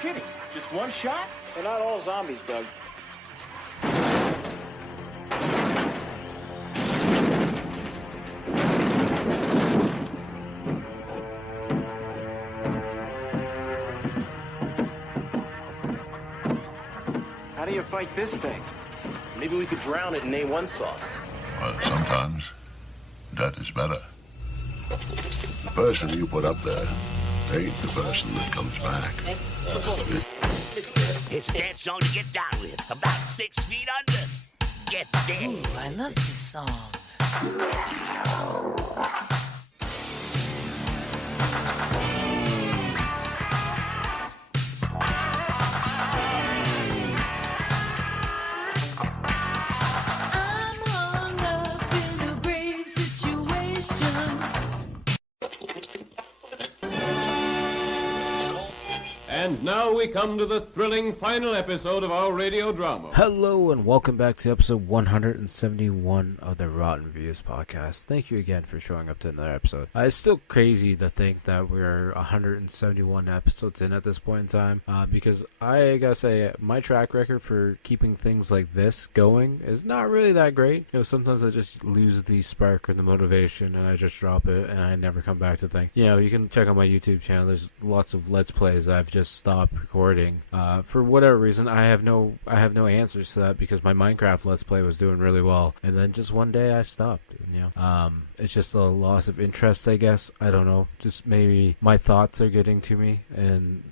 kidding? Just one shot? They're not all zombies, Doug. How do you fight this thing? Maybe we could drown it in A1 sauce. Well, sometimes that is better. The person you put up there ain't the person that comes back. It's a dance song to get down with. About 6 feet under. Get there. Ooh, I love this song. I'm hung up in a grave situation. And now we come to the thrilling final episode of our radio drama. Hello and welcome back to episode 171 of the Rotten Reviews podcast. Thank you again for showing up to another episode. It's still crazy to think that we're 171 episodes in at this point in time, because I gotta say, my track record for keeping things like this going is not really that great. You know, sometimes I just lose the spark or the motivation and I just drop it and I never come back to things. You know, you can check out my YouTube channel. There's lots of Let's Plays I've just stopped recording for whatever reason. I have no answers to that, because my Minecraft Let's Play was doing really well, and then just one day I stopped. You know, it's just a loss of interest, I guess. I don't know. Just maybe my thoughts are getting to me, and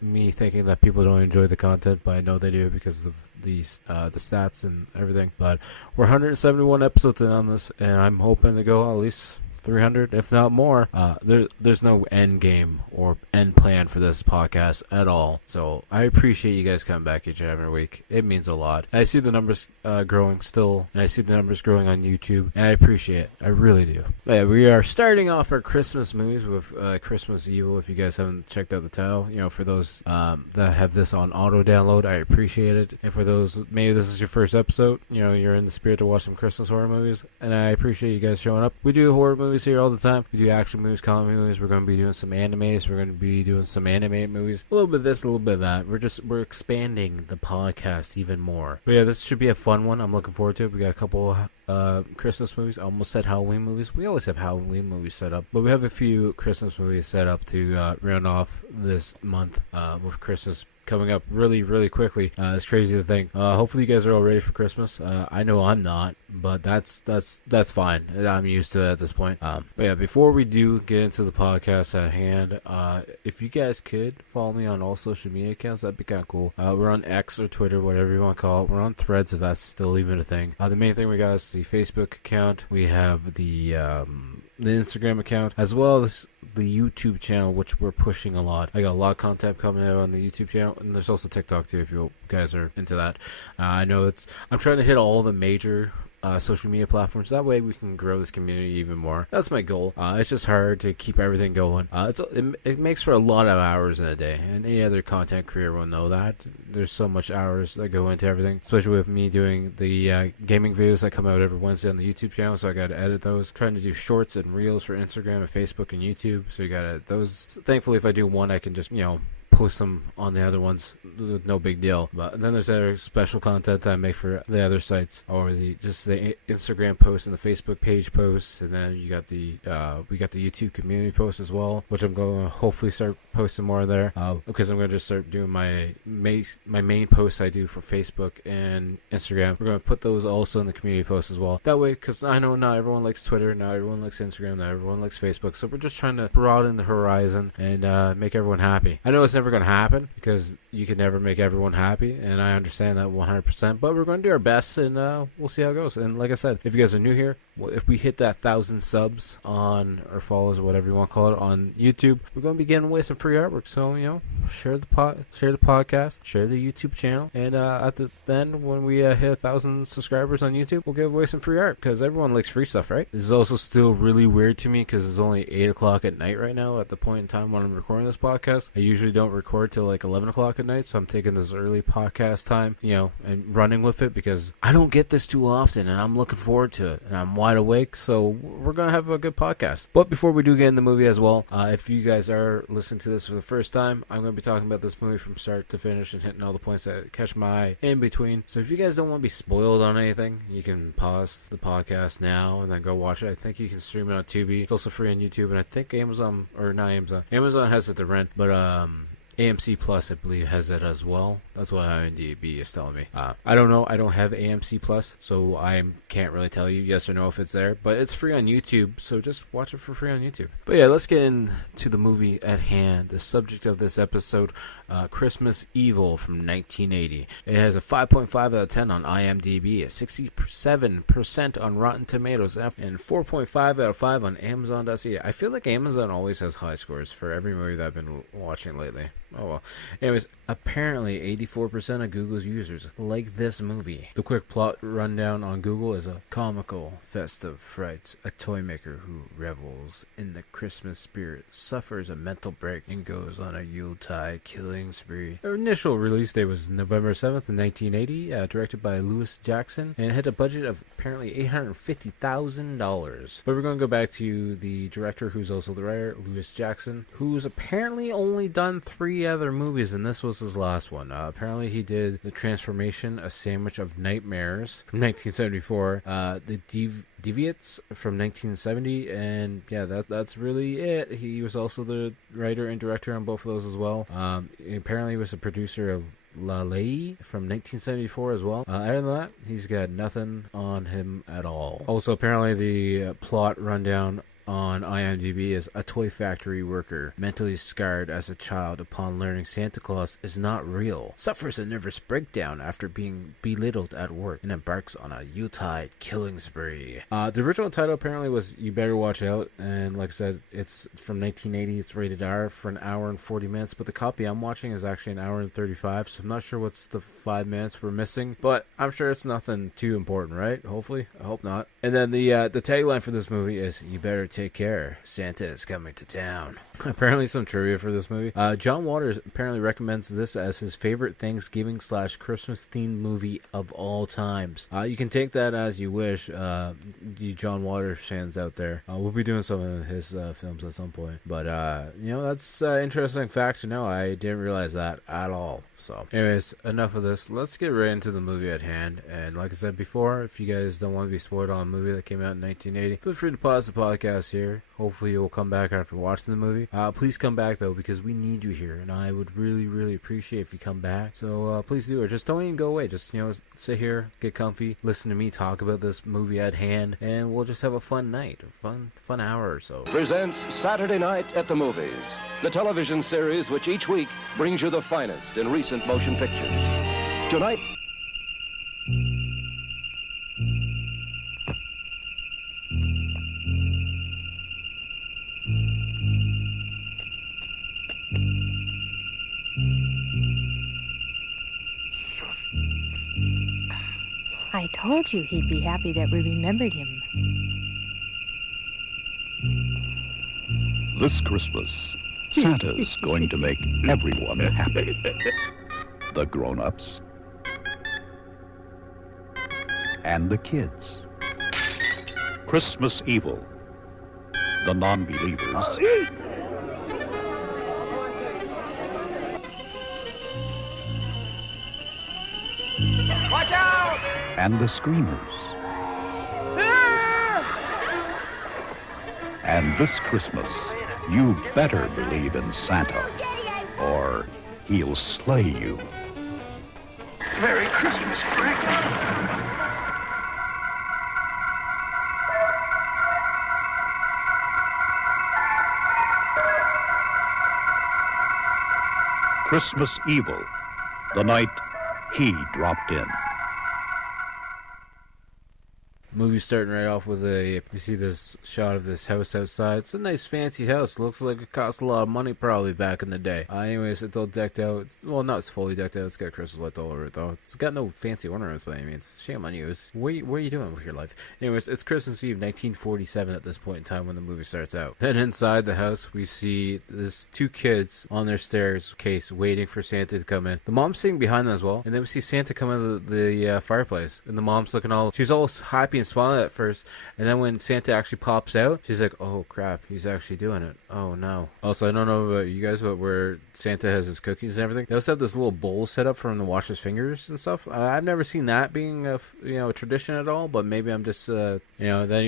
me thinking that people don't enjoy the content, but I know they do because of the stats and everything. But we're 171 episodes in on this, and I'm hoping to go at least 300, if not more. There's no end game or end plan for this podcast at all. So I appreciate you guys coming back each and every week. It means a lot. I see the numbers growing still, and I see the numbers growing on YouTube, and I appreciate it. I really do. But yeah, we are starting off our Christmas movies with Christmas Evil. If you guys haven't checked out the title, you know, for those that have this on auto download, I appreciate it. And for those, maybe this is your first episode, you know, you're in the spirit to watch some Christmas horror movies, and I appreciate you guys showing up. We do horror movies here all the time. We do action movies, comedy movies. We're going to be doing some animes. We're going to be doing some animated movies. A little bit of this, a little bit of that. We're expanding the podcast even more. But yeah, this should be a fun one. I'm looking forward to it. We got a couple Christmas movies. I almost said Halloween movies. We always have Halloween movies set up, but we have a few Christmas movies set up to round off this month with Christmas coming up really, really quickly. It's crazy to think. Hopefully you guys are all ready for Christmas. I know I'm not, but that's fine. I'm used to it at this point. But yeah, before we do get into the podcast at hand, if you guys could follow me on all social media accounts, that'd be kind of cool. We're on X or Twitter, whatever you want to call it. We're on Threads, if that's still even a thing. The main thing we got is the Facebook account. We have the Instagram account, as well as the YouTube channel, which we're pushing a lot. I got a lot of content coming out on the YouTube channel, and there's also TikTok too, if you guys are into that. I know I'm trying to hit all the major social media platforms. That way we can grow this community even more. That's my goal. It's just hard to keep everything going. It makes for a lot of hours in a day, and any other content creator will know that. There's so much hours that go into everything, especially with me doing the gaming videos that come out every Wednesday on the YouTube channel, so I gotta edit those. Trying to do shorts and reels for Instagram and Facebook and YouTube, so you gotta edit those. So thankfully, if I do one, I can just, you know, post them on the other ones, no big deal. But then there's other special content that I make for the other sites, or the Instagram posts and the Facebook page posts, and then you got we got the YouTube community posts as well, which I'm going to hopefully start posting more there, because I'm going to just start doing my main posts I do for Facebook and Instagram. We're going to put those also in the community posts as well. That way, because I know not everyone likes Twitter, not everyone likes Instagram, not everyone likes Facebook, so we're just trying to broaden the horizon and make everyone happy. I know it's never going to happen, because you can never make everyone happy, and I understand that 100%, but we're going to do our best, and we'll see how it goes. And like I said, if you guys are new here, if we hit that 1,000 subs or follows, or whatever you want to call it, on YouTube, we're going to be giving away some free artwork. So, you know, share the podcast, share the YouTube channel, and then when we hit 1,000 subscribers on YouTube, we'll give away some free art, because everyone likes free stuff, right? This is also still really weird to me, because it's only 8 o'clock at night right now at the point in time when I'm recording this podcast. I usually don't record till like 11 o'clock at night, so I'm taking this early podcast time, and running with it because I don't get this too often, and I'm looking forward to it, and I'm wide awake, so we're going to have a good podcast. But before we do get in the movie as well, if you guys are listening to this for the first time, I'm going to be talking about this movie from start to finish and hitting all the points that catch my eye in between. So if you guys don't want to be spoiled on anything, you can pause the podcast now and then go watch it. I think you can stream it on Tubi. It's also free on YouTube, and I think Amazon has it to rent, but AMC Plus, I believe, has it as well. That's what IMDb is telling me. I don't know. I don't have AMC Plus, so I can't really tell you yes or no if it's there. But it's free on YouTube, so just watch it for free on YouTube. But yeah, let's get into the movie at hand. The subject of this episode, Christmas Evil from 1980. It has a 5.5 out of 10 on IMDb, a 67% on Rotten Tomatoes, and 4.5 out of 5 on Amazon.ca. I feel like Amazon always has high scores for every movie that I've been watching lately. Oh well. Anyways, apparently 84% of Google's users like this movie. The quick plot rundown on Google is a comical, festive fright. A toy maker who revels in the Christmas spirit suffers a mental break and goes on a Yuletide killing spree. Their initial release date was November 7th, 1980, directed by Lewis Jackson, and it had a budget of apparently $850,000. But we're going to go back to the director, who's also the writer, Lewis Jackson, who's apparently only done 3 other movies, and this was his last one. Apparently he did The Transformation, A Sandwich of Nightmares from 1974, The Deviates from 1970, and yeah, that's really it. He was also the writer and director on both of those as well. Apparently he was a producer of La Ley from 1974 as well. Other than that, he's got nothing on him at all. Also, apparently the plot rundown on IMDb is a toy factory worker, mentally scarred as a child upon learning Santa Claus is not real, suffers a nervous breakdown after being belittled at work, and embarks on a Yuletide killing spree. The original title apparently was You Better Watch Out, and like I said, it's from 1980. It's rated R for an hour and 40 minutes, but the copy I'm watching is actually an hour and 35, so I'm not sure what's the 5 minutes we're missing, but I'm sure it's nothing too important, right? Hopefully. I hope not. And then the tagline for this movie is You better take care, Santa is coming to town. Apparently some trivia for this movie. John Waters apparently recommends this as his favorite Thanksgiving / Christmas themed movie of all times. You can take that as you wish, you John Waters fans out there. We'll be doing some of his films at some point. But, that's interesting fact to know. I didn't realize that at all. So, anyways, enough of this. Let's get right into the movie at hand. And like I said before, if you guys don't want to be spoiled on a movie that came out in 1980, feel free to pause the podcast here. Hopefully you'll come back after watching the movie. Please come back, though, because we need you here, and I would really, really appreciate if you come back. So please do it. Just don't even go away. Just, sit here, get comfy, listen to me talk about this movie at hand, and we'll just have a fun night, a fun hour or so. Presents Saturday Night at the Movies, the television series which each week brings you the finest in recent motion pictures. Tonight, I told you he'd be happy that we remembered him. This Christmas, Santa's going to make everyone happy. The grown-ups and the kids. Christmas Evil, the non-believers Watch out! and the screamers. And this Christmas, you better believe in Santa, or he'll slay you. Merry Christmas, Frank. Christmas Evil, the night he dropped in. Movie's starting right off with we see this shot of this house outside. It's a nice fancy house. Looks like it cost a lot of money probably back in the day. Anyways, it's all decked out. Well, not it's fully decked out. It's got crystals lights all over it though. It's got no fancy ornaments by any means. Shame on you. What are you doing with your life? Anyways, it's Christmas Eve 1947 at this point in time when the movie starts out. Then inside the house, we see this two kids on their staircase waiting for Santa to come in. The mom's sitting behind them as well. And then we see Santa come out of the fireplace. And the mom's looking she's all happy and smiling at first. And then when Santa actually pops out, she's like, oh crap, he's actually doing it. Oh no. Also, I don't know about you guys, but where Santa has his cookies and everything, they also have this little bowl set up for him to wash his fingers and stuff. I've never seen that being a tradition at all, but maybe I'm just then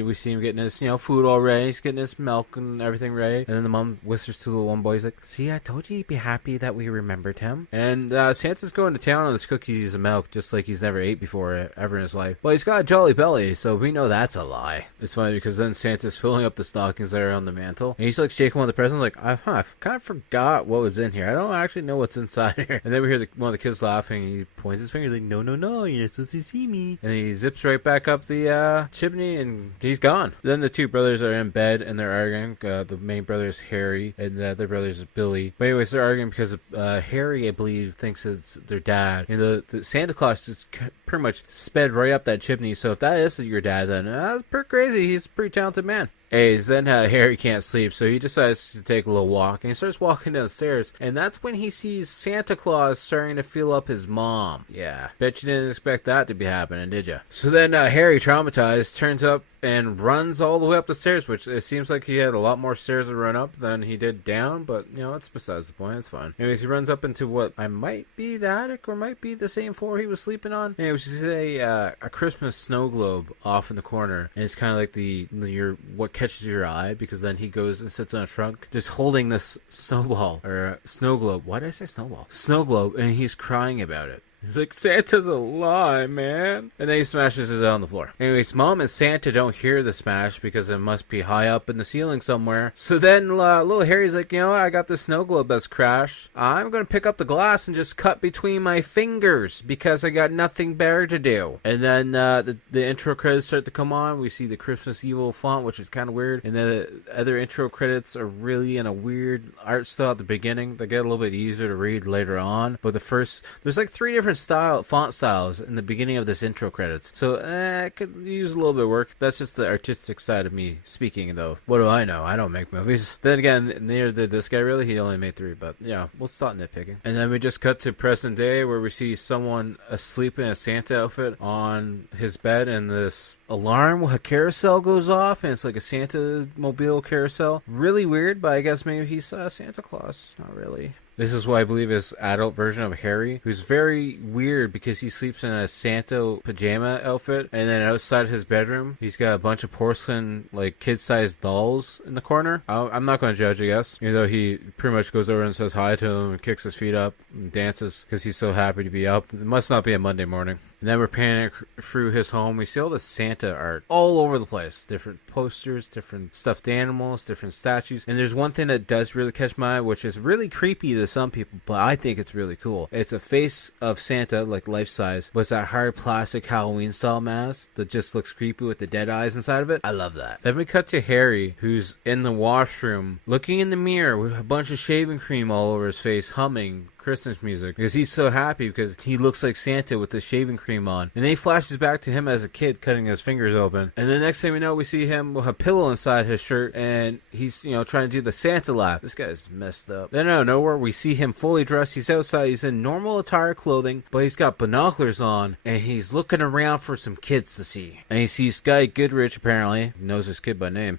we see him getting his food all ready. He's getting his milk and everything ready. And then the mom whispers to the one boy, he's like, see, I told you he'd be happy that we remembered him. And Santa's going to town on his cookies and milk just like he's never ate before ever in his life. But he's got a jolly belly, so we know that's a lie. It's funny because then Santa's filling up the stockings that are on the mantle, and he's like shaking one of the presents like, I kind of forgot what was in here. I don't actually know what's inside here. And then we hear one of the kids laughing, and he points his finger like, no, you're supposed to see me. And he zips right back up the chimney, and he's gone. Then the two brothers are in bed, and they're arguing. The main brother is Harry, and the other brother is Billy. But anyways, they're arguing because Harry, I believe, thinks it's their dad. And the Santa Claus just pretty much sped right up that chimney. So if that is your dad, then that's pretty crazy. He's a pretty talented man. Anyways, then Harry can't sleep, so he decides to take a little walk, and he starts walking downstairs, and that's when he sees Santa Claus starting to feel up his mom. Yeah, bet you didn't expect that to be happening, did you? So then Harry, traumatized, turns up and runs all the way up the stairs, which it seems like he had a lot more stairs to run up than he did down, but, it's besides the point, it's fine. Anyways, he runs up into what might be the attic, or might be the same floor he was sleeping on. Anyways, you see a Christmas snow globe off in the corner, and it's kind of like what catches your eye, because then he goes and sits on a trunk just holding this snowball or snow globe. Why did I say snowball? Snow globe, and he's crying about it. He's like, Santa's a lie, man. And then he smashes it on the floor. Anyways, Mom and Santa don't hear the smash because it must be high up in the ceiling somewhere. So then little Harry's like, I got this snow globe that's crashed. I'm going to pick up the glass and just cut between my fingers because I got nothing better to do. And then the intro credits start to come on. We see the Christmas Evil font, which is kind of weird. And then the other intro credits are really in a weird art style at the beginning. They get a little bit easier to read later on. But there's like 3 different font styles in the beginning of this intro credits, so I could use a little bit of work. That's just the artistic side of me speaking, though. What do I know? I don't make movies. Then again, neither did this guy really. He only made 3, but yeah, we'll stop nitpicking. And then we just cut to present day, where we see someone asleep in a Santa outfit on his bed, and this alarm with a carousel goes off, and it's like a Santa mobile carousel. Really weird, but I guess maybe he's Santa Claus. Not really. This is what I believe is adult version of Harry, who's very weird because he sleeps in a Santa pajama outfit, and then outside his bedroom, he's got a bunch of porcelain, like, kid-sized dolls in the corner. I'm not going to judge, I guess, even though he pretty much goes over and says hi to him and kicks his feet up and dances because he's so happy to be up. It must not be a Monday morning. And then we're panning through his home. We see all the Santa art all over the place. Different posters, different stuffed animals, different statues. And there's one thing that does really catch my eye, which is really creepy to some people, but I think it's really cool. It's a face of Santa, like life-size, but it's that hard plastic Halloween-style mask that just looks creepy with the dead eyes inside of it. I love that. Then we cut to Harry, who's in the washroom, looking in the mirror with a bunch of shaving cream all over his face, humming Christmas music because he's so happy because he looks like Santa with the shaving cream on. And then he flashes back to him as a kid cutting his fingers open. And the next thing we know, we see him with a pillow inside his shirt, and he's, trying to do the Santa laugh. This guy's messed up. Then out of nowhere, we see him fully dressed. He's outside. He's in normal attire clothing, but he's got binoculars on, and he's looking around for some kids to see. And he sees Guy Goodrich, apparently, knows his kid by name,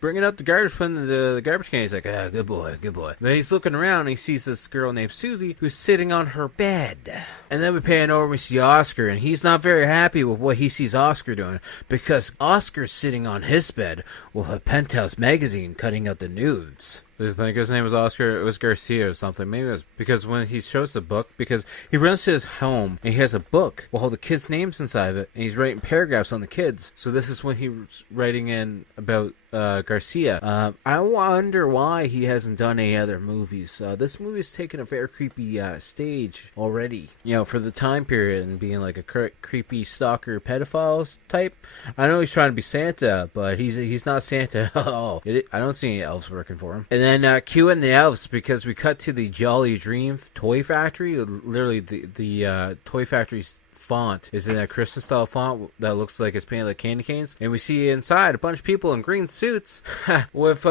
bringing up the garbage, putting the garbage can. He's like, good boy, good boy. Then he's looking around, and he sees this girl named Susie, who's sitting on her bed. And then we pan over and we see Oscar, and he's not very happy with what he sees Oscar doing, because Oscar's sitting on his bed with a Penthouse magazine cutting out the nudes. I think his name was Oscar. It was Garcia or something. Maybe it was because when he shows the book, because he runs to his home and he has a book with all the kids' names inside of it, and he's writing paragraphs on the kids. So this is when he's writing in about Garcia. I wonder why he hasn't done any other movies. This movie's taken a very creepy stage already. for the time period and being like a creepy stalker pedophile type. I know he's trying to be Santa, but he's not Santa at all. I don't see any elves working for him. And then cue in the elves, because we cut to the Jolly Dream toy factory. Literally, the toy factory's font is in a Christmas style font that looks like it's painted like candy canes, and we see inside a bunch of people in green suits with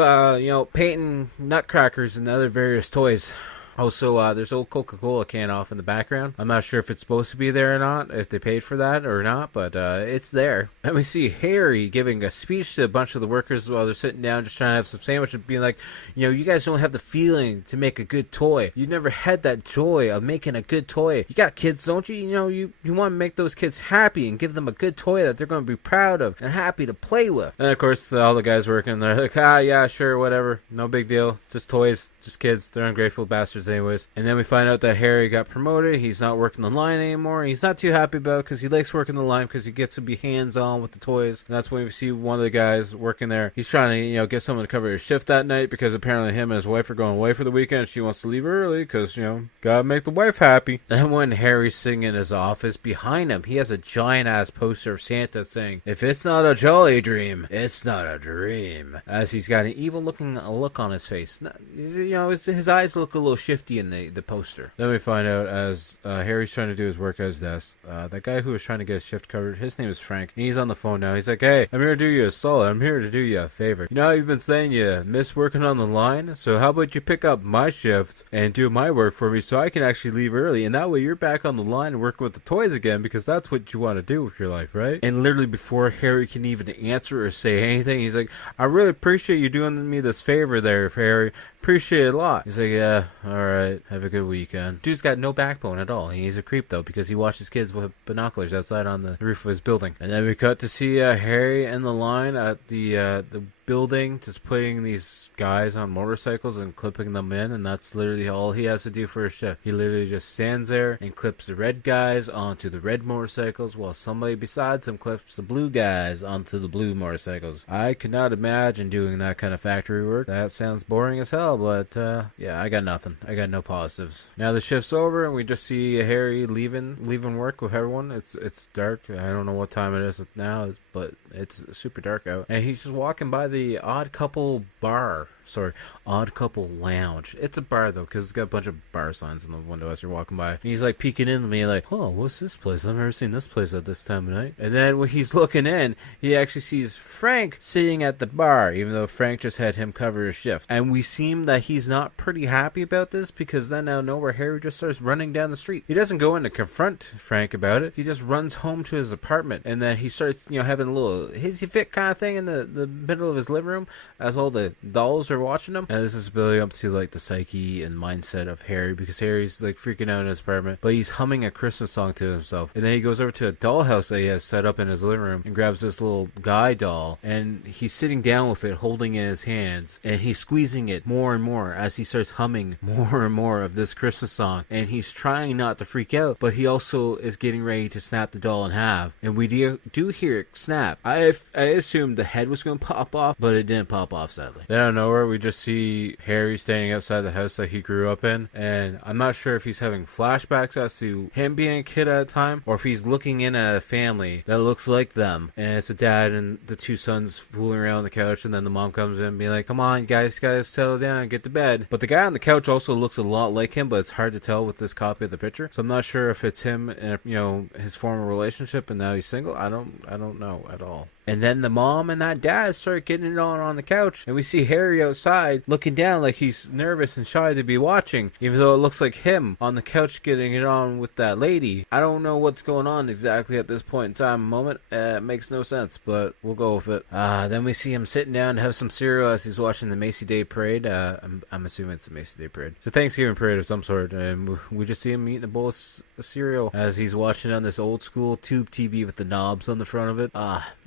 painting nutcrackers and other various toys. Also, there's old Coca-Cola can off in the background. I'm not sure if it's supposed to be there or not, if they paid for that or not, but it's there. And we see Harry giving a speech to a bunch of the workers while they're sitting down just trying to have some sandwich and being like, you guys don't have the feeling to make a good toy. You never had that joy of making a good toy. You got kids, don't you? You want to make those kids happy and give them a good toy that they're going to be proud of and happy to play with. And of course, all the guys working, they're like, yeah, sure, whatever. No big deal. Just toys, just kids. They're ungrateful bastards anyways. And then we find out that Harry got promoted. He's not working the line anymore. He's not too happy about it because he likes working the line because he gets to be hands-on with the toys. And that's when we see one of the guys working there. He's trying to, get someone to cover his shift that night because apparently him and his wife are going away for the weekend. She wants to leave early because, gotta make the wife happy. And when Harry's sitting in his office, behind him, he has a giant-ass poster of Santa saying, "If it's not a jolly dream, it's not a dream." As he's got an evil-looking look on his face. His eyes look a little shifty in the poster. Then we find out as Harry's trying to do his work at his desk, that guy who was trying to get his shift covered, his name is Frank, and he's on the phone now. He's like, "Hey, I'm here to do you a solid. I'm here to do you a favor. You know how you've been saying you miss working on the line? So how about you pick up my shift and do my work for me so I can actually leave early, and that way you're back on the line and working with the toys again, because that's what you want to do with your life, right?" And literally before Harry can even answer or say anything, he's like, "I really appreciate you doing me this favor there, Harry. Appreciate it a lot." He's like, "Yeah, alright, have a good weekend." Dude's got no backbone at all. He's a creep though, because he watches kids with binoculars outside on the roof of his building. And then we cut to see Harry in the line at the building, just putting these guys on motorcycles and clipping them in, and that's literally all he has to do for a shift. He literally just stands there and clips the red guys onto the red motorcycles while somebody besides him clips the blue guys onto the blue motorcycles. I could not imagine doing that kind of factory work. That sounds boring as hell, but yeah, I got nothing. I got no positives. Now the shift's over and we just see Harry leaving work with everyone. It's dark. I don't know what time it is now, but it's super dark out. And he's just walking by the Odd Couple Lounge. It's a bar though, because it's got a bunch of bar signs in the window as you're walking by. And he's like peeking in at me like, "Oh, what's this place? I've never seen this place at this time of night." And then when he's looking in, he actually sees Frank sitting at the bar, even though Frank just had him cover his shift. And we seem that he's not pretty happy about this, because then out of nowhere, Harry just starts running down the street. He doesn't go in to confront Frank about it. He just runs home to his apartment, and then he starts, having a little hissy fit kind of thing in the middle of his living room as all the dolls are watching him. And this is building up to like the psyche and mindset of Harry, because Harry's like freaking out in his apartment, but he's humming a Christmas song to himself. And then he goes over to a dollhouse that he has set up in his living room and grabs this little guy doll, and he's sitting down with it, holding it in his hands, and he's squeezing it more and more as he starts humming more and more of this Christmas song. And he's trying not to freak out, but he also is getting ready to snap the doll in half. And we do hear it snap. I assumed the head was going to pop off, but it didn't pop off, sadly. Then out of nowhere, we just see Harry standing outside the house that he grew up in, and I'm not sure if he's having flashbacks as to him being a kid at a time, or if he's looking in at a family that looks like them, and it's a dad and the two sons fooling around on the couch, and then the mom comes in and being like, "Come on, guys, settle down and get to bed." But the guy on the couch also looks a lot like him, but it's hard to tell with this copy of the picture, so I'm not sure if it's him in his former relationship and now he's single. I don't know at all. And then the mom and that dad start getting it on the couch, and we see Harry outside looking down like he's nervous and shy to be watching, even though it looks like him on the couch getting it on with that lady. I don't know what's going on exactly at this point in time moment. It makes no sense, but we'll go with it. Then we see him sitting down to have some cereal as he's watching the Macy Day Parade. I'm assuming it's the Macy Day Parade. It's a Thanksgiving parade of some sort, and we just see him eating a bowl of cereal as he's watching on this old school tube TV with the knobs on the front of it.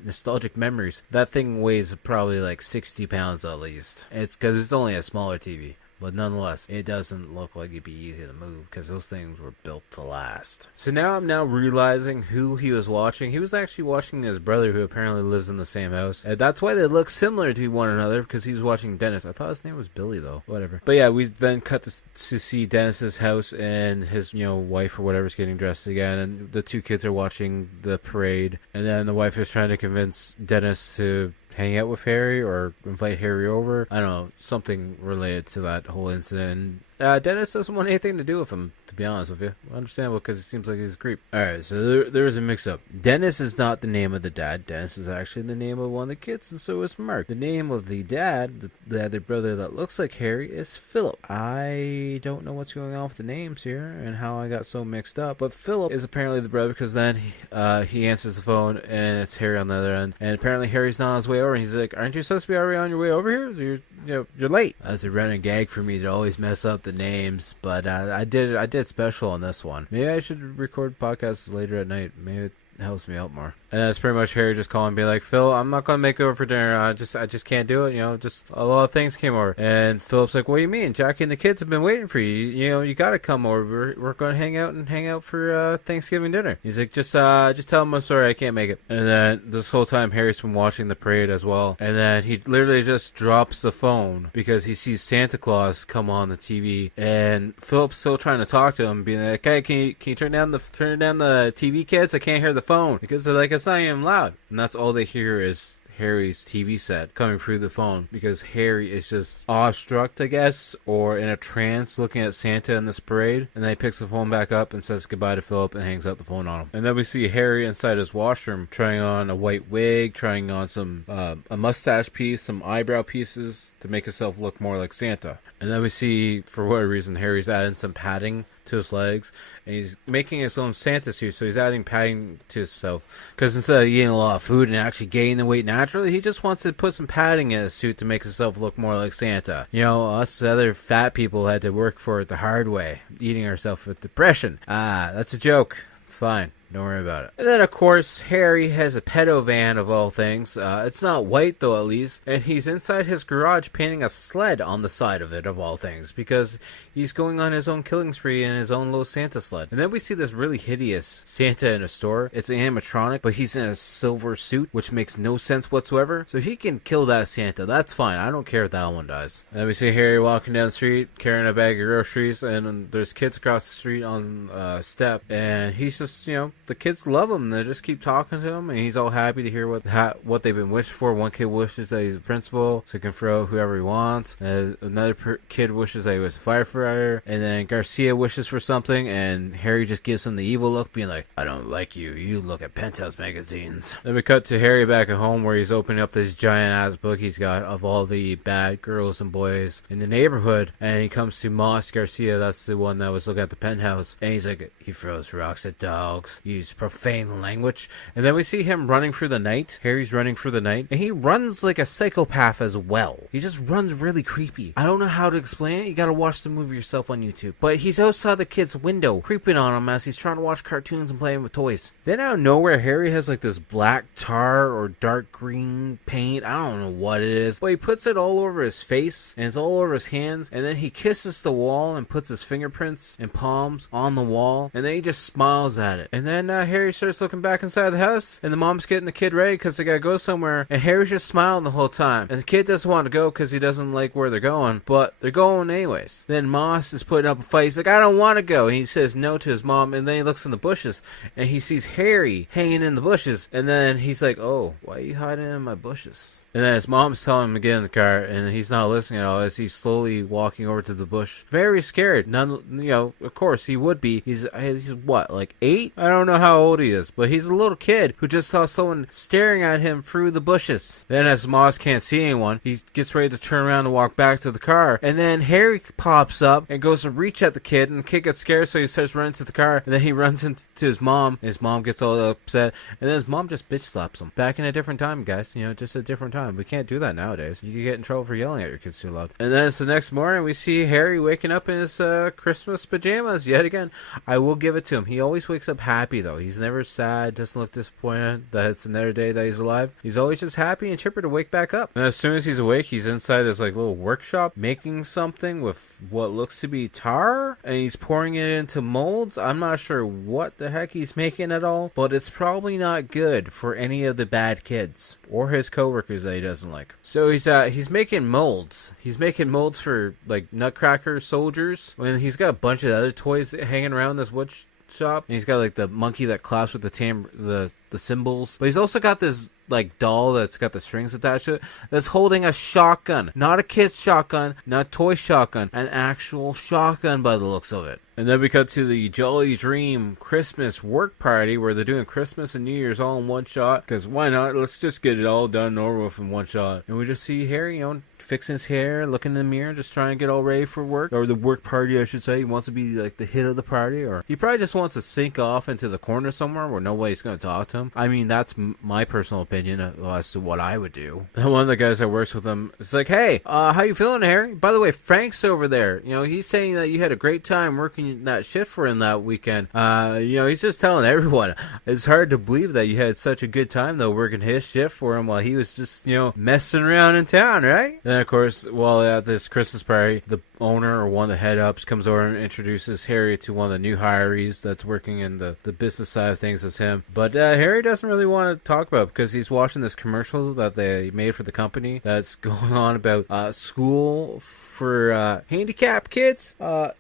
Nostalgic memories. That thing weighs probably like 60 pounds at least. It's because it's only a smaller TV. But nonetheless, it doesn't look like it'd be easy to move because those things were built to last. So now I'm realizing who he was watching. He was actually watching his brother, who apparently lives in the same house. And that's why they look similar to one another, because he was watching Dennis. I thought his name was Billy, though. Whatever. But yeah, we then cut to see Dennis's house, and his, wife or whatever is getting dressed again, and the two kids are watching the parade. And then the wife is trying to convince Dennis to hang out with Harry or invite Harry over. I don't know, something related to that whole incident. Dennis doesn't want anything to do with him, to be honest with you. Understandable, because it seems like he's a creep. Alright, so there was a mix-up. Dennis is not the name of the dad. Dennis is actually the name of one of the kids, and so is Mark. The name of the dad, the other brother that looks like Harry, is Philip. I don't know what's going on with the names here and how I got so mixed up, but Philip is apparently the brother, because then he answers the phone, and it's Harry on the other end, and apparently Harry's not on his way over, and he's like, aren't you supposed to be already on your way over here? You're late. That's a running gag for me to always mess up the names, but I did special on this one. Maybe I should record podcasts later at night. Maybe it helps me out more. And that's pretty much Harry just calling and be like, Phil, I'm not going to make it over for dinner. I just can't do it. Just a lot of things came over. And Philip's like, what do you mean? Jackie and the kids have been waiting for you. You got to come over. We're going to hang out for Thanksgiving dinner. He's like, just tell him I'm sorry, I can't make it. And then this whole time, Harry's been watching the parade as well. And then he literally just drops the phone because he sees Santa Claus come on the TV. And Philip's still trying to talk to him, being like, hey, can you turn down the TV, kids? I can't hear the phone. Because they're like, it's not even loud. And that's all they hear is Harry's TV set coming through the phone, because Harry is just awestruck, I guess, or in a trance looking at Santa in this parade. And then he picks the phone back up and says goodbye to Philip and hangs up the phone on him. And then we see Harry inside his washroom trying on a white wig, trying on some a mustache piece, some eyebrow pieces to make himself look more like Santa. And then we see, for whatever reason, Harry's adding some padding to his legs, and he's making his own Santa suit, so he's adding padding to himself, because instead of eating a lot of food and actually gaining the weight naturally, he just wants to put some padding in his suit to make himself look more like Santa. Us other fat people had to work for it the hard way, eating ourselves with depression. That's a joke. It's fine. Don't worry about it. And then, of course, Harry has a pedo van of all things. It's not white, though, at least. And he's inside his garage painting a sled on the side of it, of all things. Because he's going on his own killing spree in his own little Santa sled. And then we see this really hideous Santa in a store. It's animatronic, but he's in a silver suit, which makes no sense whatsoever. So he can kill that Santa. That's fine. I don't care if that one dies. And then we see Harry walking down the street, carrying a bag of groceries. And there's kids across the street on a step. And he's just, the kids love him. They just keep talking to him, and he's all happy to hear what they've been wished for. One kid wishes that he's a principal, so he can throw whoever he wants. Another kid wishes that he was a firefighter, and then Garcia wishes for something, and Harry just gives him the evil look, being like, I don't like you. You look at Penthouse magazines. Then we cut to Harry back at home, where he's opening up this giant-ass book he's got of all the bad girls and boys in the neighborhood, and he comes to Moss Garcia. That's the one that was looking at the penthouse, and he's like, he throws rocks at dogs, use profane language. And then we see him running through the night. Harry's running through the night, and he runs like a psychopath as well. He just runs really creepy. I don't know how to explain it. You gotta watch the movie yourself on YouTube. But he's outside the kid's window, creeping on him as he's trying to watch cartoons and playing with toys. Then out of nowhere, Harry has like this black tar or dark green paint. I don't know what it is, but he puts it all over his face, and it's all over his hands, and then he kisses the wall and puts his fingerprints and palms on the wall, and then he just smiles at it. And then Harry starts looking back inside the house, and the mom's getting the kid ready because they gotta go somewhere, and Harry's just smiling the whole time, and the kid doesn't want to go because he doesn't like where they're going, but they're going anyways. Then Moss is putting up a fight. He's like, I don't want to go, and he says no to his mom, and then he looks in the bushes, and he sees Harry hanging in the bushes, and then he's like, oh, why are you hiding in my bushes? And then his mom's telling him to get in the car, and he's not listening at all as he's slowly walking over to the bush. Very scared. Of course he would be. He's what, like 8? I don't know how old he is, but he's a little kid who just saw someone staring at him through the bushes. Then as Moss can't see anyone, he gets ready to turn around and walk back to the car. And then Harry pops up and goes to reach at the kid, and the kid gets scared, so he starts running to the car. And then he runs into his mom, and his mom gets all upset. And then his mom just bitch slaps him. Back in a different time, guys. Just a different time. time. We can't do that nowadays. You can get in trouble for yelling at your kids too loud. And then it's the next morning, we see Harry waking up in his Christmas pajamas yet again. I will give it to him. He always wakes up happy, though. He's never sad, doesn't look disappointed that it's another day that he's alive. He's always just happy and chipper to wake back up. And as soon as he's awake, he's inside his like little workshop making something with what looks to be tar, and he's pouring it into molds. I'm not sure what the heck he's making at all, but it's probably not good for any of the bad kids or his coworkers that he doesn't like. So he's making molds. He's making molds for like Nutcracker soldiers, and he's got a bunch of other toys hanging around this wood shop. And he's got like the monkey that claps with the cymbals, but he's also got this like doll that's got the strings attached to it that's holding a shotgun. Not a kid's shotgun, not a toy shotgun, an actual shotgun by the looks of it. And then we cut to the Jolly Dream Christmas work party where they're doing Christmas and New Year's all in one shot, because why not? Let's just get it all done and over with in one shot. And we just see Harry, fixing his hair, looking in the mirror, just trying to get all ready for work, or the work party I should say. He wants to be like the hit of the party, or he probably just wants to sink off into the corner somewhere where nobody's going to talk to him. I mean, that's my personal opinion as to what I would do. And one of the guys that works with him is like, hey, how you feeling, Harry? By the way, Frank's over there. He's saying that you had a great time working that shift for him that weekend. He's just telling everyone. It's hard to believe that you had such a good time, though, working his shift for him while he was just, messing around in town, right? Then, of course, while at this Christmas party, the owner or one of the head-ups comes over and introduces Harry to one of the new hirees that's working in the business side of things as him. But Harry doesn't really want to talk about it because he's watching this commercial that they made for the company that's going on about school for handicapped kids.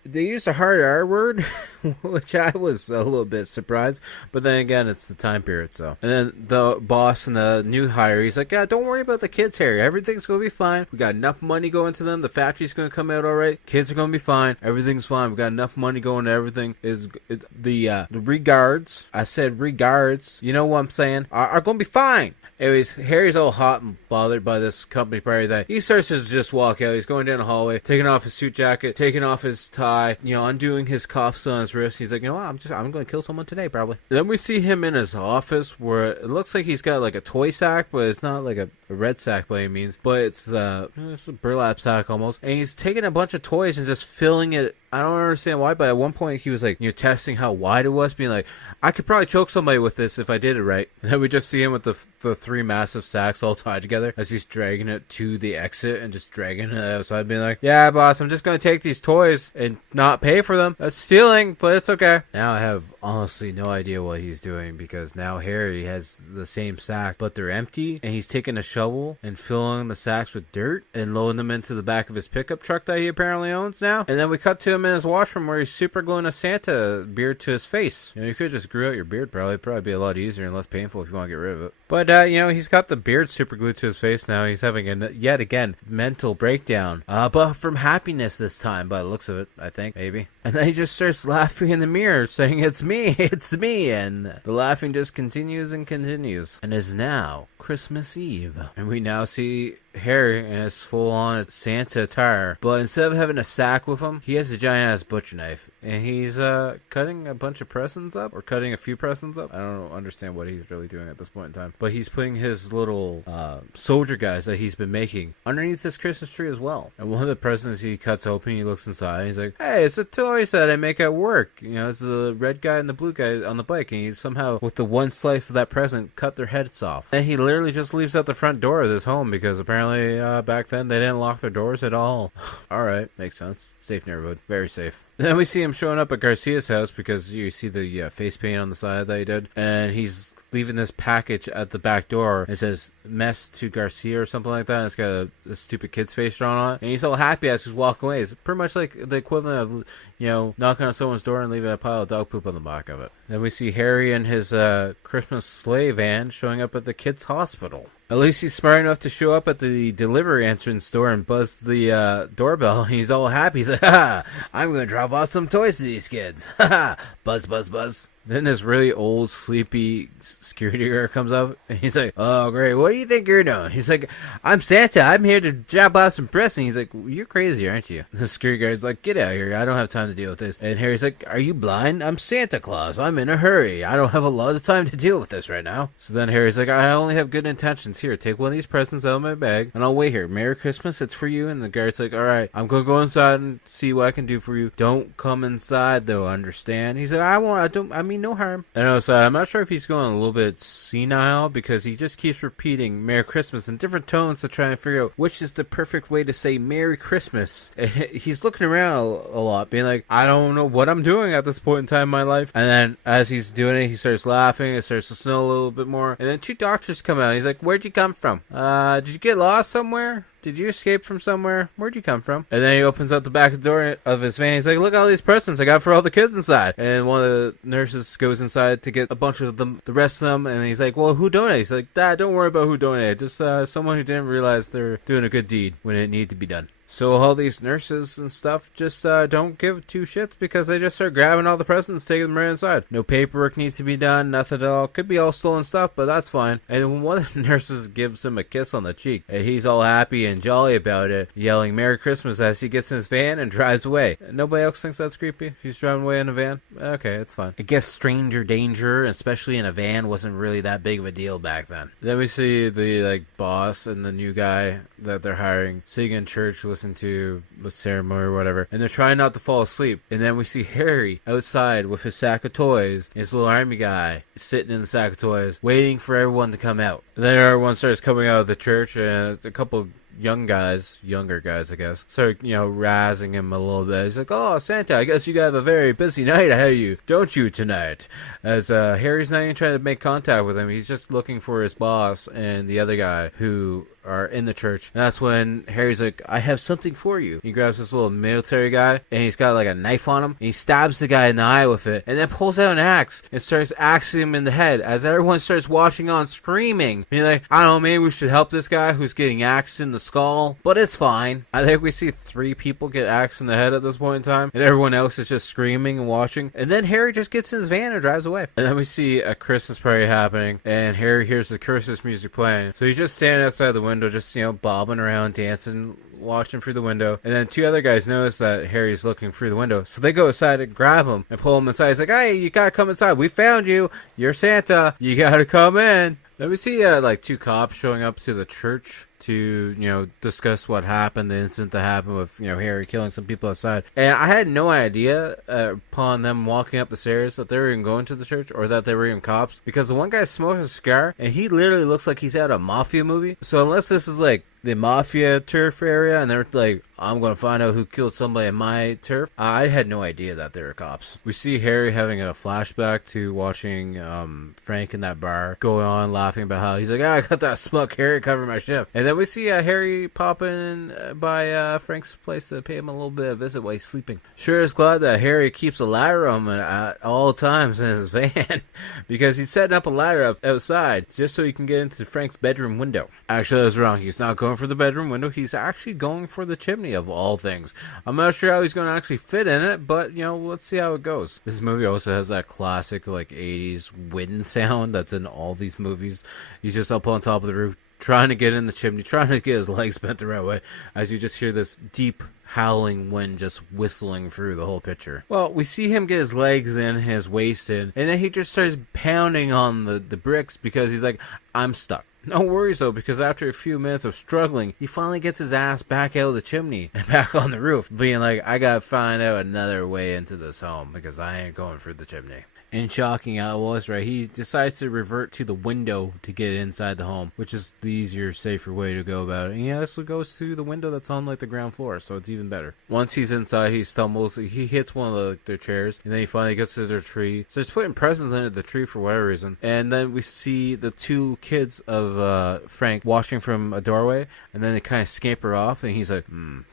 They used a hard R word, which I was a little bit surprised. But then again, it's the time period, so. And then the boss and the new hire, he's like, yeah, don't worry about the kids, Harry. Everything's going to be fine. We got enough money going to them. The factory's going to come out all right. Kids are going to be fine. Everything's fine. We got enough money going to everything. The regards, I said regards, you know what I'm saying, are going to be fine. Anyways, Harry's all hot and bothered by this company party that he starts to just walk out. He's going down the hallway, taking off his suit jacket, taking off his tie, undoing his cuffs on his wrist. He's like, I'm going to kill someone today, probably. And then we see him in his office where it looks like he's got like a toy sack, but it's not like a red sack by any means, but it's a burlap sack almost. And he's taking a bunch of toys and just filling it. I don't understand why, but at one point he was like, testing how wide it was, being like, I could probably choke somebody with this if I did it right. And then we just see him with the three massive sacks all tied together as he's dragging it to the exit and just dragging it outside, being like, yeah, boss, I'm just going to take these toys and not pay for them. That's stealing, but it's okay. Now I have honestly no idea what he's doing, because now Harry has the same sack, but they're empty, and he's taking a shovel and filling the sacks with dirt and loading them into the back of his pickup truck that he apparently owns now. And then we cut to him in his washroom where he's super gluing a Santa beard to his face. You could just grew out your beard, probably. It'd probably be a lot easier and less painful if you want to get rid of it. But, he's got the beard super glued to his face now. He's having yet again, mental breakdown. But from happiness this time, by the looks of it, I think, maybe. And then he just starts laughing in the mirror, saying, it's me, it's me. And the laughing just continues and continues. And is now Christmas Eve. And we now see Harry in his full-on Santa attire, but instead of having a sack with him, he has a giant-ass butcher knife, and he's cutting a bunch of presents up, or cutting a few presents up. I don't understand what he's really doing at this point in time, but he's putting his little soldier guys that he's been making underneath this Christmas tree as well. And one of the presents he cuts open, he looks inside, and he's like, hey, it's a toy set I make at work. It's the red guy and the blue guy on the bike, and he somehow, with the one slice of that present, cut their heads off. And he literally just leaves out the front door of this home, because apparently back then they didn't lock their doors at all. Alright, makes sense. Safe neighborhood. Very safe. Then we see him showing up at Garcia's house, because you see the face paint on the side that he did, and he's leaving this package at the back door. It says mess to Garcia or something like that, and it's got a stupid kid's face drawn on it, and he's all happy as he's walking away. It's pretty much like the equivalent of knocking on someone's door and leaving a pile of dog poop on the back of it. Then we see Harry and his Christmas sleigh van showing up at the kids' hospital. At least he's smart enough to show up at the delivery entrance door and buzz the doorbell. He's all happy. He's like, ha, I'm going to drop off some toys to these kids. Ha, buzz, buzz, buzz. Then this really old, sleepy security guard comes up, and he's like, "Oh, great, what do you think you're doing?" He's like, "I'm Santa, I'm here to drop off some presents." And he's like, "You're crazy, aren't you?" And the security guard's like, "Get out of here, I don't have time to deal with this." And Harry's like, "Are you blind? I'm Santa Claus, I'm in a hurry, I don't have a lot of time to deal with this right now." So then Harry's like, "I only have good intentions. Here, take one of these presents out of my bag, and I'll wait here. Merry Christmas, it's for you." And the guard's like, "Alright, I'm gonna go inside and see what I can do for you. Don't come inside, though, understand?" He's like, I mean no harm. And outside, I'm not sure if he's going a little bit senile, because he just keeps repeating Merry Christmas in different tones to try and figure out which is the perfect way to say Merry Christmas. He's looking around a lot, being like, I don't know what I'm doing at this point in time in my life. And then as he's doing it, he starts laughing, it starts to snow a little bit more, and then two doctors come out. He's like, "Where'd you come from? Did you get lost somewhere? Did you escape from somewhere? Where'd you come from?" And then he opens up the back door of his van. He's like, "Look at all these presents I got for all the kids inside." And one of the nurses goes inside to get a bunch of them, the rest of them. And he's like, "Well, who donated?" He's like, "Dad, don't worry about who donated. Just someone who didn't realize they're doing a good deed when it needed to be done." So all these nurses and stuff just don't give two shits, because they just start grabbing all the presents, taking them right inside. No paperwork needs to be done, nothing at all. Could be all stolen stuff, but that's fine. And when one of the nurses gives him a kiss on the cheek, and he's all happy and jolly about it, yelling Merry Christmas as he gets in his van and drives away. Nobody else thinks that's creepy? He's driving away in a van? Okay, it's fine. I guess stranger danger, especially in a van, wasn't really that big of a deal back then. Then we see the boss and the new guy that they're hiring sitting in church, listening to the ceremony or whatever, and they're trying not to fall asleep. And then we see Harry outside with his sack of toys, his little army guy sitting in the sack of toys, waiting for everyone to come out. And then everyone starts coming out of the church, and a couple younger guys, I guess, start, razzing him a little bit. He's like, "Oh, Santa, I guess you have a very busy night ahead of you, don't you, tonight?" As Harry's not even trying to make contact with him. He's just looking for his boss and the other guy who are in the church. And that's when Harry's like, "I have something for you." He grabs this little military guy, and he's got like a knife on him, and he stabs the guy in the eye with it, and then pulls out an axe and starts axing him in the head, as everyone starts watching on, screaming. Being like, "I don't know, maybe we should help this guy who's getting axed in the skull, but it's fine." I think we see 3 people get axed in the head at this point in time, and everyone else is just screaming and watching. And then Harry just gets in his van and drives away. And then we see a Christmas party happening, and Harry hears the Christmas music playing. So he's just standing outside the window, just, bobbing around, dancing, watching through the window. And then 2 other guys notice that Harry's looking through the window, so they go aside and grab him and pull him inside. He's like, "Hey, you gotta come inside. We found you. You're Santa. You gotta come in." Then we see 2 cops showing up to the church to, discuss what happened, the incident that happened with, Harry killing some people outside. And I had no idea upon them walking up the stairs that they were even going to the church, or that they were even cops, because the one guy smokes a cigar, and he literally looks like he's out of a mafia movie. So unless this is like the mafia turf area, and they're like, "I'm gonna find out who killed somebody in my turf," I had no idea that they were cops. We see Harry having a flashback to watching Frank in that bar, going on laughing about how he's like, "I got that smoke Harry covered my shift." And then we see Harry popping in by Frank's place to pay him a little bit of a visit while he's sleeping. Sure is glad that Harry keeps a ladder on him at all times in his van, because he's setting up a ladder up outside just so he can get into Frank's bedroom window. Actually, I was wrong. He's not going for the bedroom window. He's actually going for the chimney, of all things. I'm not sure how he's going to actually fit in it, but, let's see how it goes. This movie also has that classic, 80s wind sound that's in all these movies. He's just up on top of the roof, trying to get in the chimney, trying to get his legs bent the right way, as you just hear this deep howling wind just whistling through the whole picture. Well, we see him get his legs in, his waist in, and then he just starts pounding on the bricks, because he's like, "I'm stuck." No worries though, because after a few minutes of struggling, he finally gets his ass back out of the chimney and back on the roof, being like, "I gotta find out another way into this home, because I ain't going through the chimney." And shocking how it was, right? He decides to revert to the window to get inside the home, which is the easier, safer way to go about it. And he actually goes through the window that's on the ground floor, so it's even better. Once he's inside, he stumbles, he hits one of their chairs, and then he finally gets to their tree. So he's putting presents under the tree for whatever reason. And then we see the 2 kids of Frank watching from a doorway, and then they kind of scamper off, and he's like,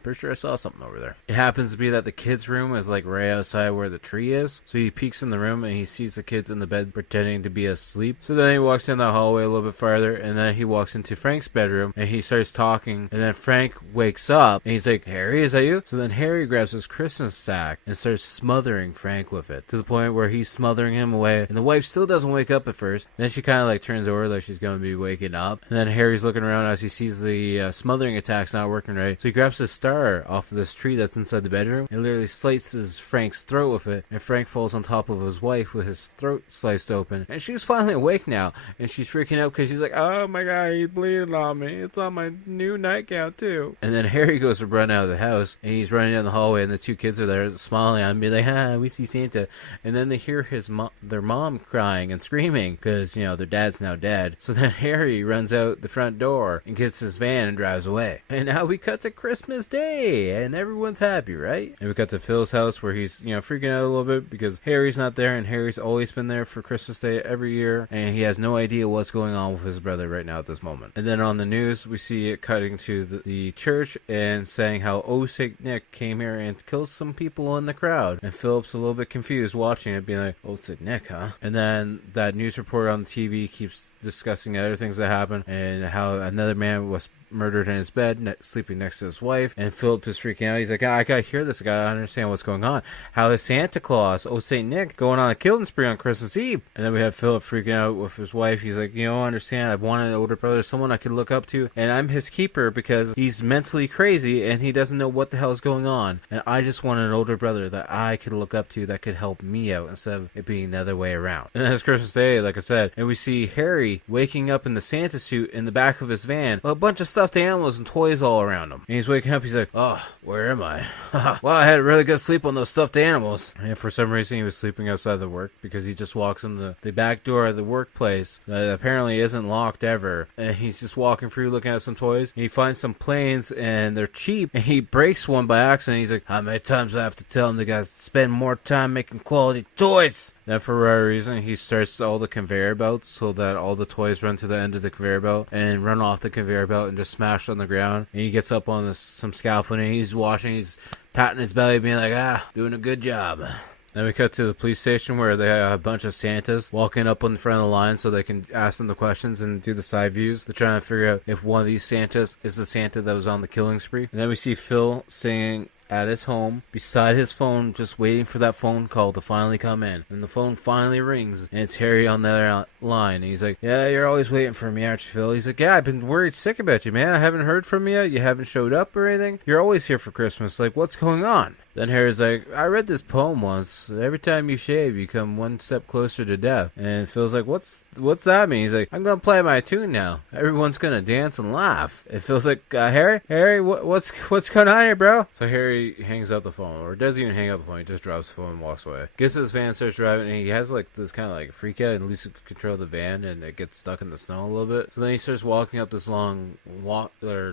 pretty sure I saw something over there. It happens to be that the kids' room is right outside where the tree is, so he peeks in the room, and he sees the kids in the bed pretending to be asleep. So then he walks in the hallway a little bit farther, and then he walks into Frank's bedroom, and he starts talking, and then Frank wakes up, and he's like, Harry, is that you? So then Harry grabs his Christmas sack and starts smothering Frank with it, to the point where he's smothering him away, and the wife still doesn't wake up at first. Then she kind of like turns over like she's going to be waking up, and then Harry's looking around as he sees the smothering attack's not working right. So he grabs his star off of this tree that's inside the bedroom and literally slices Frank's throat with it, and Frank falls on top of his wife with his throat sliced open, and she's finally awake now, and she's freaking out because she's like, oh my god, he's bleeding on me, it's on my new nightgown too. And then Harry goes to run out of the house, and he's running down the hallway, and the two kids are there smiling at him, be like, we see Santa. And then they hear their mom crying and screaming because, you know, their dad's now dead. So then Harry runs out the front door and gets his van and drives away. And now we cut to Christmas Day, and everyone's happy, right? And we cut to Phil's house where he's, you know, freaking out a little bit because Harry's not there, and Harry's always been there for Christmas Day every year, and he has no idea what's going on with his brother right now at this moment. And then on the news, we see it cutting to the church and saying how St. Nick came here and killed some people in the crowd. And Philip's a little bit confused watching it, being like, St. Nick, huh? And then that news reporter on the TV keeps discussing other things that happened and how another man was murdered in his bed, sleeping next to his wife. And Philip is freaking out. He's like, I gotta hear this. I gotta understand what's going on. How is Santa Claus, St. Nick, going on a killing spree on Christmas Eve? And then we have Philip freaking out with his wife. He's like, you don't understand. I've wanted an older brother, someone I could look up to, and I'm his keeper because he's mentally crazy and he doesn't know what the hell is going on. And I just want an older brother that I could look up to that could help me out instead of it being the other way around. And then it's Christmas Day, like I said, and we see Harry waking up in the Santa suit in the back of his van with a bunch of stuffed animals and toys all around him. And he's waking up, he's like, oh, where am I? Well, I had a really good sleep on those stuffed animals. And for some reason, he was sleeping outside the work because he just walks in the back door of the workplace that apparently isn't locked ever. And he's just walking through looking at some toys. And he finds some planes and they're cheap. And he breaks one by accident. He's like, how many times do I have to tell him the guys to spend more time making quality toys? Then for whatever reason, he starts all the conveyor belts so that all the toys run to the end of the conveyor belt and run off the conveyor belt and just smash on the ground. And he gets up on some scaffolding. He's washing, he's patting his belly, being like, doing a good job. Then we cut to the police station where they have a bunch of Santas walking up in front of the line so they can ask them the questions and do the side views. They're trying to figure out if one of these Santas is the Santa that was on the killing spree. And then we see Phil singing at his home, beside his phone, just waiting for that phone call to finally come in. And the phone finally rings, and it's Harry on the other line. And he's like, yeah, you're always waiting for me, aren't you, Phil? He's like, yeah, I've been worried sick about you, man. I haven't heard from you yet. You haven't showed up or anything. You're always here for Christmas. Like, what's going on? Then Harry's like, I read this poem once. Every time you shave, you come one step closer to death. And Phil's like, what's that mean? He's like, I'm going to play my tune now. Everyone's going to dance and laugh. And Phil's like, Harry, what's going on here, bro? So Harry hangs up the phone, or doesn't even hang up the phone. He just drops the phone and walks away. Gets his van, starts driving, and he has like this kind of like freak out and loses control of the van, and it gets stuck in the snow a little bit. So then he starts walking up this long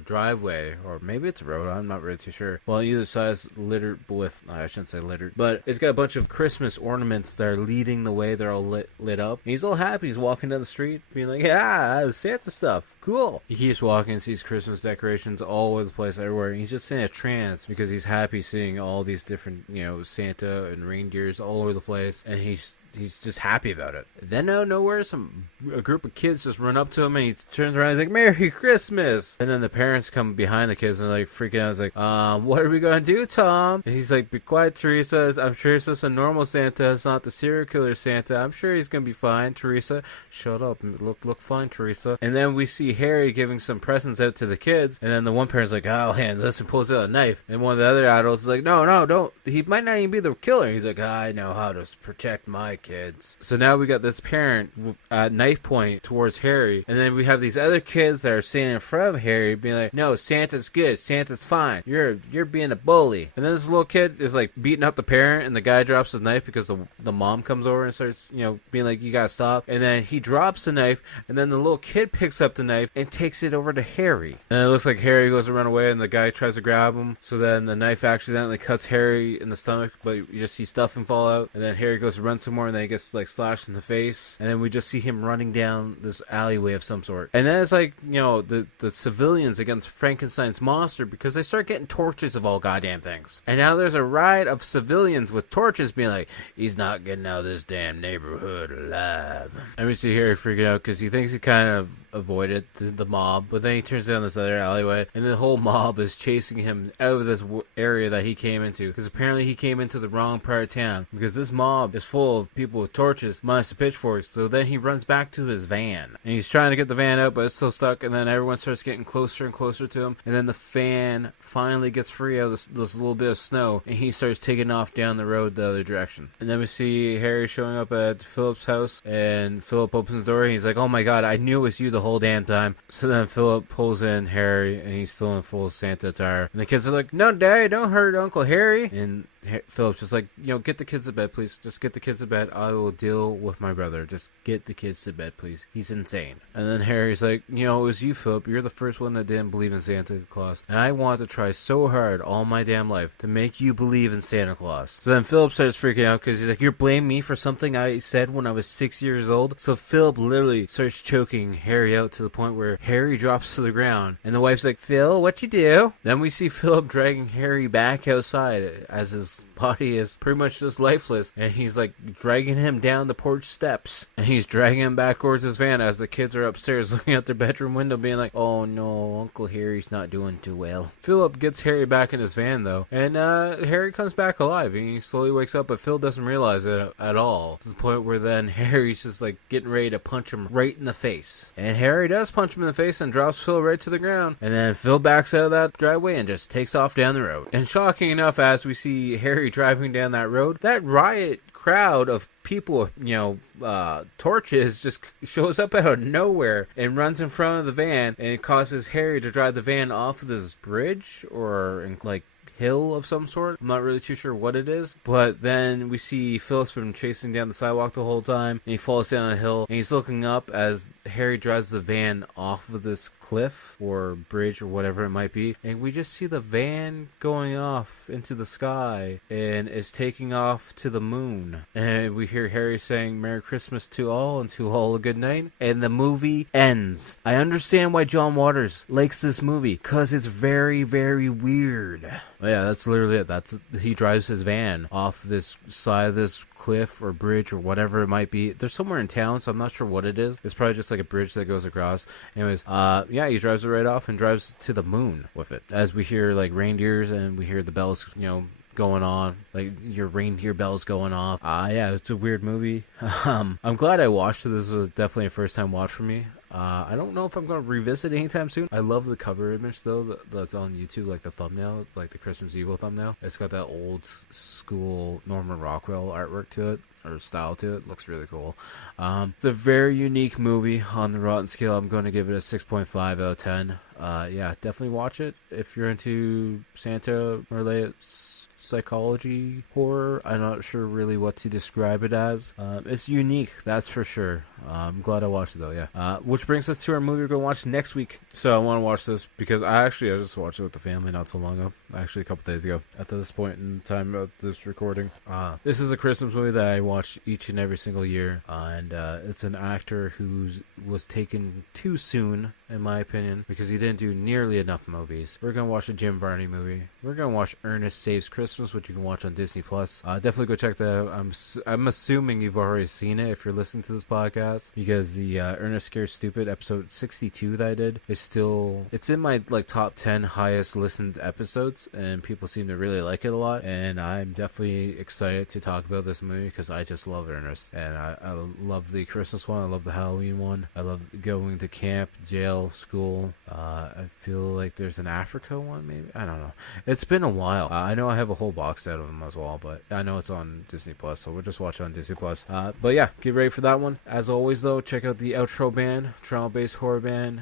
driveway, or maybe it's a road. I'm not really too sure. Well, either side is littered with, I shouldn't say littered, but it's got a bunch of Christmas ornaments that are leading the way. They're all lit up. And he's all happy. He's walking down the street being like, yeah, Santa stuff. Cool. He keeps walking and sees Christmas decorations all over the place, everywhere. And he's just in a trance because he's happy seeing all these different, Santa and reindeers all over the place. And he's just happy about it. Then out of nowhere, a group of kids just run up to him, and he turns around and he's like, Merry Christmas! And then the parents come behind the kids and like freaking out. He's like, what are we gonna do, Tom? And he's like, be quiet, Teresa. I'm sure it's just a normal Santa. It's not the serial killer Santa. I'm sure he's gonna be fine, Teresa. Shut up. Look fine, Teresa. And then we see Harry giving some presents out to the kids, and then the one parent's like, I'll handle this, and pulls out a knife. And one of the other adults is like, no, don't. He might not even be the killer. He's like, I know how to protect my kids. So now we got this parent at knife point towards Harry, and then we have these other kids that are standing in front of Harry being like, no, Santa's good, Santa's fine, you're being a bully. And then this little kid is like beating up the parent, and the guy drops his knife because the mom comes over and starts being like, you gotta stop. And then he drops the knife, and then the little kid picks up the knife and takes it over to Harry, and it looks like Harry goes to run away, and the guy tries to grab him. So then the knife accidentally cuts Harry in the stomach, but you just see stuffing fall out, and then Harry goes to run some more, and then he gets like slashed in the face, and then we just see him running down this alleyway of some sort. And then it's like, you know, the civilians against Frankenstein's monster, because they start getting torches of all goddamn things. And now there's a riot of civilians with torches being like, he's not getting out of this damn neighborhood alive. And we see Harry freaking out because he thinks he kind of avoided the mob, but then he turns down this other alleyway, and the whole mob is chasing him out of this area that he came into, because apparently he came into the wrong part of town, because this mob is full of people with torches minus the pitchforks. So then he runs back to his van, and he's trying to get the van out, but it's still stuck, and then everyone starts getting closer and closer to him, and then the fan finally gets free out of this little bit of snow, and he starts taking off down the road the other direction. And then we see Harry showing up at Philip's house, and Philip opens the door, and he's like, oh my god, I knew it was you the whole damn time. So then Philip pulls in Harry, and he's still in full Santa attire, and the kids are like, no, Daddy, don't hurt Uncle Harry. And Philip's just like, you know, get the kids to bed, please. Just get the kids to bed. I will deal with my brother. Just get the kids to bed, please. He's insane. And then Harry's like, you know, it was you, Philip. You're the first one that didn't believe in Santa Claus. And I wanted to try so hard all my damn life to make you believe in Santa Claus. So then Philip starts freaking out because he's like, you're blaming me for something I said when I was 6 years old? So Philip literally starts choking Harry out to the point where Harry drops to the ground. And the wife's like, Phil, what you do? Then we see Philip dragging Harry back outside as his body is pretty much just lifeless, and he's like dragging him down the porch steps, and he's dragging him back towards his van as the kids are upstairs looking out their bedroom window being like, oh no, Uncle Harry's not doing too well. Philip gets Harry back in his van though, and Harry comes back alive, and he slowly wakes up, but Phil doesn't realize it at all, to the point where then Harry's just like getting ready to punch him right in the face, and Harry does punch him in the face and drops Phil right to the ground, and then Phil backs out of that driveway and just takes off down the road. And shocking enough, as we see Harry driving down that road, that riot crowd of people with, you know, torches just shows up out of nowhere and runs in front of the van, and it causes Harry to drive the van off of this bridge or like hill of some sort. I'm not really too sure what it is, but then we see Philip's been chasing down the sidewalk the whole time, and he falls down a hill, and he's looking up as Harry drives the van off of this cliff or bridge or whatever it might be, and we just see the van going off into the sky and is taking off to the moon, and we hear Harry saying Merry Christmas to all and to all a good night, and the movie ends. I understand why John Waters likes this movie, because it's very, very weird. Oh, yeah, that's literally it. He drives his van off this side of this cliff or bridge or whatever it might be. They're somewhere in town, so I'm not sure what it is. It's probably just like a bridge that goes across. Anyways, yeah, he drives it right off and drives to the moon with it. As we hear like reindeers and we hear the bells, you know, going on, like your reindeer bells going off. Yeah, it's a weird movie. I'm glad I watched it. This was definitely a first time watch for me. I don't know if I'm going to revisit anytime soon. I love the cover image though that's on YouTube, like the thumbnail, like the Christmas Evil thumbnail. It's got that old school Norman Rockwell artwork to it, or style to it. Looks really cool. It's a very unique movie. On the Rotten scale, I'm going to give it a 6.5 out of 10. Yeah, definitely watch it if you're into Santa related psychology horror. I'm not sure really what to describe it as. It's unique, that's for sure. I'm glad I watched it though. Yeah. Which brings us to our movie we're going to watch next week. So I want to watch this because I just watched it with the family not so long ago, actually a couple days ago at this point in time of this recording. This is a Christmas movie that I watch each and every single year, and it's an actor who was taken too soon, in my opinion, because he didn't do nearly enough movies. We're going to watch a Jim Varney movie. We're going to watch Ernest Saves Christmas, which you can watch on Disney+. Definitely go check that out. I'm assuming you've already seen it if you're listening to this podcast, because the Ernest Scared Stupid episode 62 that I did is still, it's in my like top 10 highest listened episodes, and people seem to really like it a lot, and I'm definitely excited to talk about this movie because I just love Ernest, and I love the Christmas one, I love the Halloween one, I love going to camp, jail, school. I feel like there's an Africa one, maybe, I don't know. It's been a while. I know I have a whole box set of them as well, but I know it's on Disney+, so we'll just watch it on Disney+. But yeah, get ready for that one. As always though, check out the outro band, Toronto-based horror band,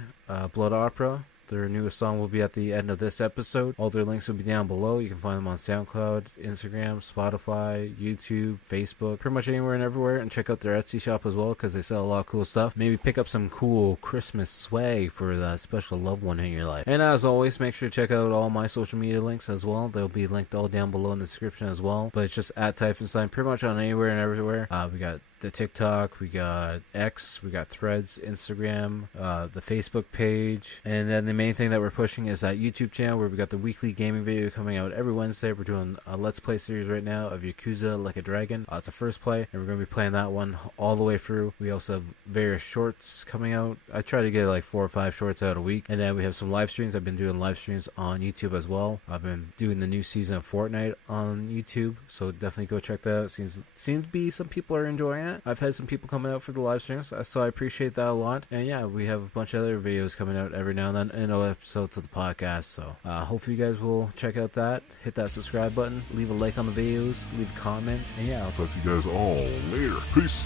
Blood Opera. Their newest song will be at the end of this episode. All their links will be down below. You can find them on SoundCloud, Instagram, Spotify, YouTube, Facebook, pretty much anywhere and everywhere. And check out their Etsy shop as well, because they sell a lot of cool stuff. Maybe pick up some cool Christmas swag for that special loved one in your life. And as always, make sure to check out all my social media links as well. They'll be linked all down below in the description as well. But it's just at Typhonstein, pretty much on anywhere and everywhere. We got the TikTok, we got X, we got Threads, Instagram, the Facebook page, and then the main thing that we're pushing is that YouTube channel where we got the weekly gaming video coming out every Wednesday. We're doing a Let's Play series right now of Yakuza Like a Dragon. It's a first play, and we're going to be playing that one all the way through. We also have various shorts coming out. I try to get like 4 or 5 shorts out a week, and then we have some live streams. I've been doing live streams on YouTube as well. I've been doing the new season of Fortnite on YouTube, so definitely go check that out. Seems to be some people are enjoying it. I've had some people coming out for the live streams, so I appreciate that a lot. And yeah, we have a bunch of other videos coming out every now and then, and other episodes of the podcast. So hopefully you guys will check out that. Hit that subscribe button, leave a like on the videos, leave a comment, and yeah, I'll talk to you guys all later. Peace.